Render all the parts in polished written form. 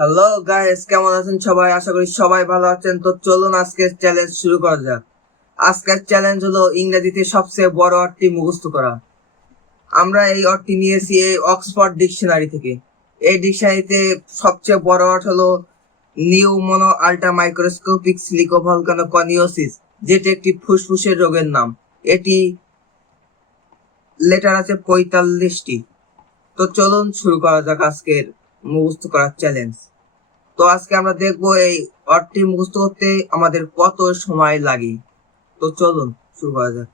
Hello guys, কেমন আছেন সবাই? আশা করি সবাই ভালো আছেন। তো চলুন আজকের চ্যালেঞ্জ শুরু করা যাক। আজকের চ্যালেঞ্জ হলো ইংরেজিতে সবচেয়ে বড় অর্থটি মুখস্থ করা। আমরা এই অর্থটি নিয়েছি এই অক্সফোর্ড ডিকশনারি থেকে। এই ডিকশনারিতে সবচেয়ে বড় অর্থ হলো নিউমোনো আল্ট্রা মাইক্রোস্কোপিক সিলিকোভলকানোকনিওসিস, যেটি একটি ফুসফুসের রোগের নাম। এটি লেটার আছে 45টি। তো চলুন শুরু করা যাক আজকের মুখস্থ করার চ্যালেঞ্জ। তো আজকে আমরা দেখবো এই অর্থটি মুখস্থ করতে আমাদের কত সময় লাগে। তো চলুন শুরু করা যাক।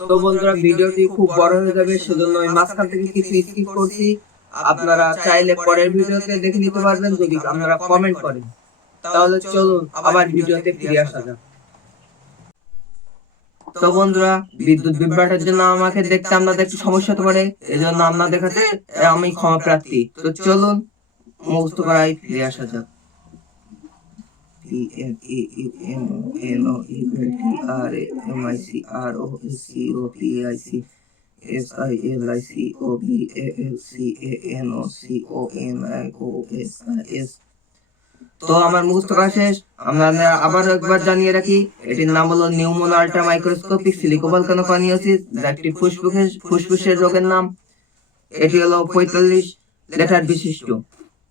তো বন্ধুরা, ভিডিওটি খুব বড় হয়ে যাবে, সেজন্য আমি মাঝখান থেকে কিছু স্কিপ করছি। আপনারা চাইলে পরের ভিডিওতে দেখে নিতে পারবেন যদি আপনারা কমেন্ট করেন। তাহলে চলুন আবার ভিডিওতে ফিরে আসা যাক। তো বন্ধুরা, বিদ্যুৎ বিভ্রাটের জন্য আমাকে দেখতে আপনাদের একটু সমস্যা হতে পারে, এজন্য আপনাদের কাছে আমি ক্ষমা প্রার্থী। তো চলুন মুখস্থ করায় ফিরে আসা যাক। তো আমার মুখস্থ করা শেষ। আমরা আবার একবার জানিয়ে রাখি, এটির নাম হলো নিউমোনো আল্ট্রা মাইক্রোস্কোপিক সিলিকোভলকানোকনিওসিস, যা একটি ফুসফুসের রোগের নাম। এটি হলো 45 লেটার বিশিষ্ট।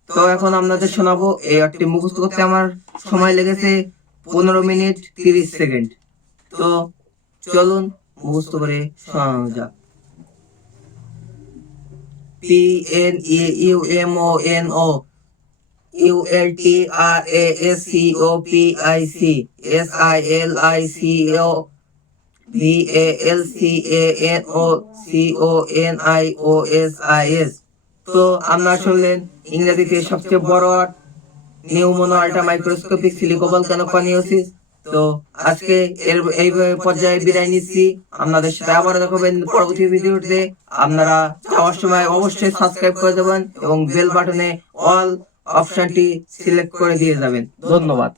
তো এখন আপনাদের শোনাবো। এই অর্থটি মুখস্থ করতে আমার সময় লেগেছে 15 মিনিট 30 সেকেন্ড। তো চলুন মুখস্থ করে শোনানো যাক। PNEUMONO ULTRASCOPIC SILICOVALCANOCONIOSIS। তো আপনারা শুনলেন ইংরেজিতে সবচেয়ে বড় অর্থ নিউমোনো আল্ট্রা মাইক্রোস্কোপিক সিলিকোভলকানোকনিওসিস। তো আজকে এই পর্যায়ে বিদায় নিচ্ছি। আপনাদের সাথে আবার দেখা হবে পরবর্তী ভিডিওতে। আপনারা যাওয়ার সময় অবশ্যই সাবস্ক্রাইব করে দেবেন এবং বেল বাটনে অল অপশনটি সিলেক্ট করে দিয়ে যাবেন। ধন্যবাদ।